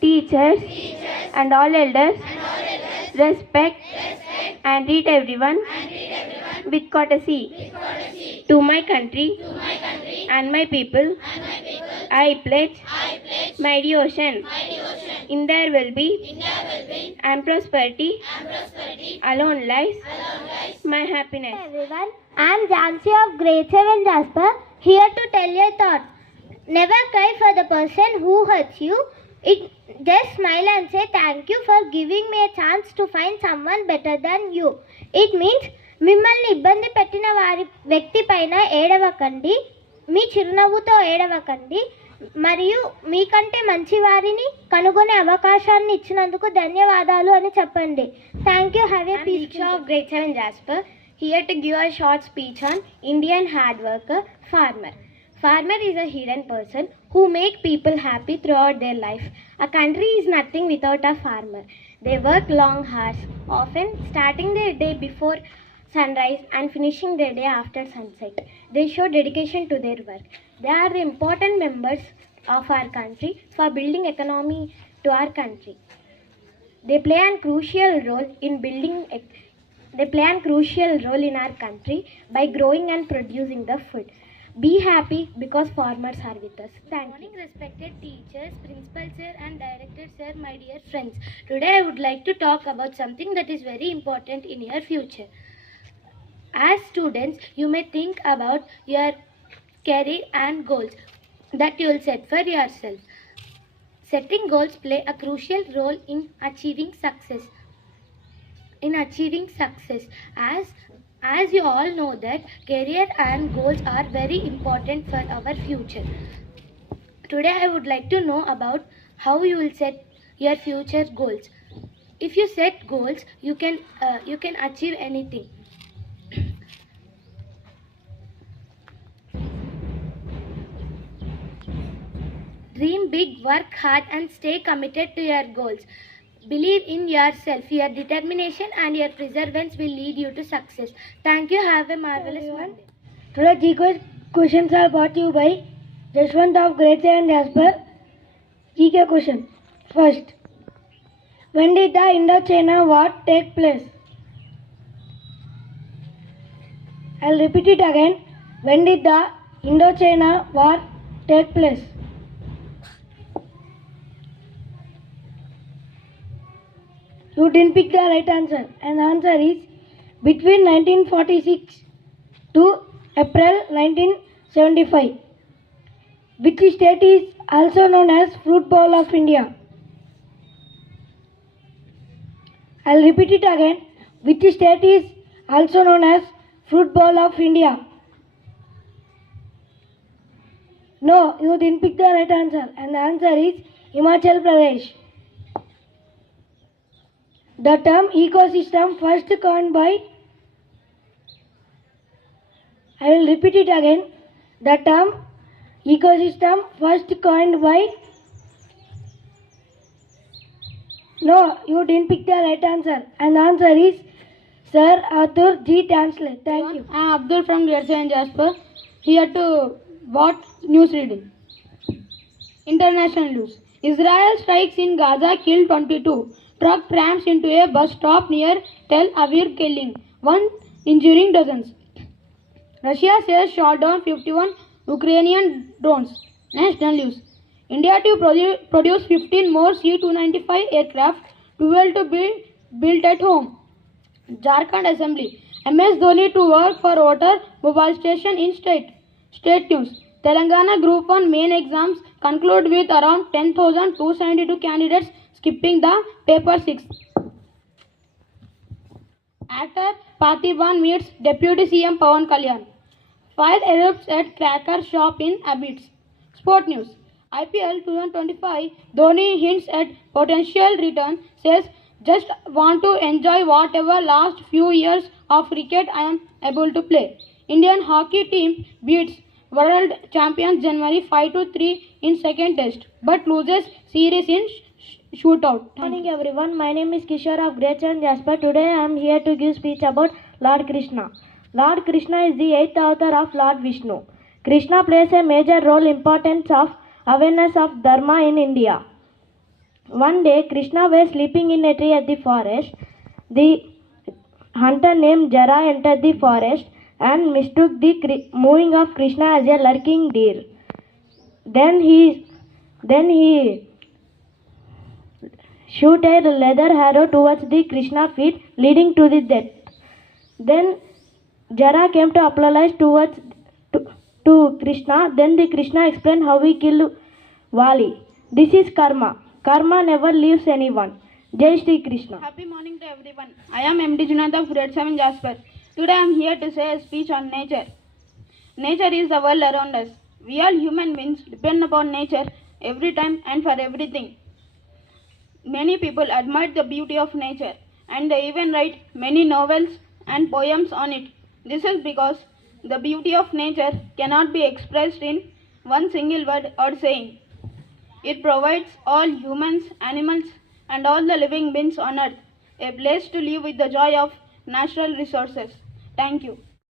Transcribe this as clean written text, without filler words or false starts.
teachers, and all elders, respect, and treat everyone with courtesy. To my country and my people, I pledge my devotion. In their well-being and prosperity alone lies my happiness. Hello everyone, I am Jansi of Grade-VII Jasper, here to tell you a thought. Never cry for the person who hurts you. Just smile and say thank you for giving me a chance to find someone better than you. It means మిమ్మల్ని ఇబ్బంది పెట్టిన వ్యక్తి పైన ఏడవకండి, మీ చిరునవ్వుతో ఏడవకండి, మరియు మీకంటే మంచి వారిని కనుగొనే అవకాశాన్ని ఇచ్చినందుకు ధన్యవాదాలు అని చెప్పండి. Thank you. Have a Teacher of Grade-VII Jasper, here to give a short speech on Indian hard worker, farmer. Farmer is a hidden person who make people happy throughout their life. A country is nothing without a farmer. They work long hours, often starting their day before sunrise and finishing their day after sunset. They show dedication to their work. They are the important members of our country for building economy to our country. They play a crucial role in our country by growing and producing the food. Be happy because farmers are with us. Thank you. Respected teachers, principal sir and director sir, my dear friends. Today I would like to talk about something that is very important in your future. As students, you may think about your career and goals that you will set for yourself. Setting goals play a crucial role in achieving success. As you all know that career and goals are very important for our future. Today I would like to know about how you will set your future goals. If you set goals, you can achieve anything. Dream big, work hard and stay committed to your goals. Believe in yourself. Your determination and your perseverance will lead you to success. Thank you. Have a marvelous Monday. Today GK questions are brought to you by Jasper of Grade-VII Jasper. GK question. First, when did the Indo-China War take place? I'll repeat it again. When did the Indo-China War take place? You didn't pick the right answer, and the answer is between 1946 to April 1975. Which state is also known as Fruit Bowl of India? I'll repeat it again. Which state is also known as Fruit Bowl of India? No, you didn't pick the right answer, and the answer is Himachal Pradesh. The term ecosystem first coined by, I will repeat it again. The term ecosystem first coined by, no, you didn't pick the right answer, and the answer is Sir Arthur G. Tansley. Thank you. I am Abdul from Grade-VII Jasper, here to what news reading. International news. Israel strikes in Gaza killed 22. Truck rams into a bus stop near Tel Aviv, killing one, injuring dozens. Russia says shot down 51 Ukrainian drones. National news. India to produce 15 more C-295 aircraft, 12 to be built at home. Jharkhand Assembly. MS Dhoni to work for voter mobile station in state. State news. Telangana Group 1 main exams conclude with around 10,272 candidates skipping the paper 6. Actor Parthiban meets Deputy CM Pawan Kalyan. Fire erupts at cracker shop in Abbots. Sport news. IPL 2025, Dhoni hints at potential return, says just want to enjoy whatever last few years of cricket I am able to play. Indian hockey team beats world champions January 5-3 in second test, but loses series in shootout. Good morning everyone. My name is Kishore of Grade-VII Jasper. Today I am here to give speech about Lord Krishna. Lord Krishna is the 8th avatar of Lord Vishnu. Krishna plays a major role in importance of awareness of Dharma in India. One day, Krishna was sleeping in a tree at the forest. The hunter named Jara entered the forest and mistook the moving of Krishna as a lurking deer. Then he shoot a leather arrow towards the Krishna feet, leading to the death. Then Jara came to apologize to Krishna. Then the Krishna explained how he killed Vali. This is karma. Karma never leaves anyone. Jai Shri Krishna. Happy morning to everyone. I am MD Junaid of Grade-VII Jasper. Today I am here to say a speech on nature. Nature is the world around us. We all human beings depend upon nature every time and for everything. Many people admire the beauty of nature and they even write many novels and poems on it. This is because the beauty of nature cannot be expressed in one single word or saying. It provides all humans, animals, and all the living beings on earth a place to live with the joy of natural resources. Thank you.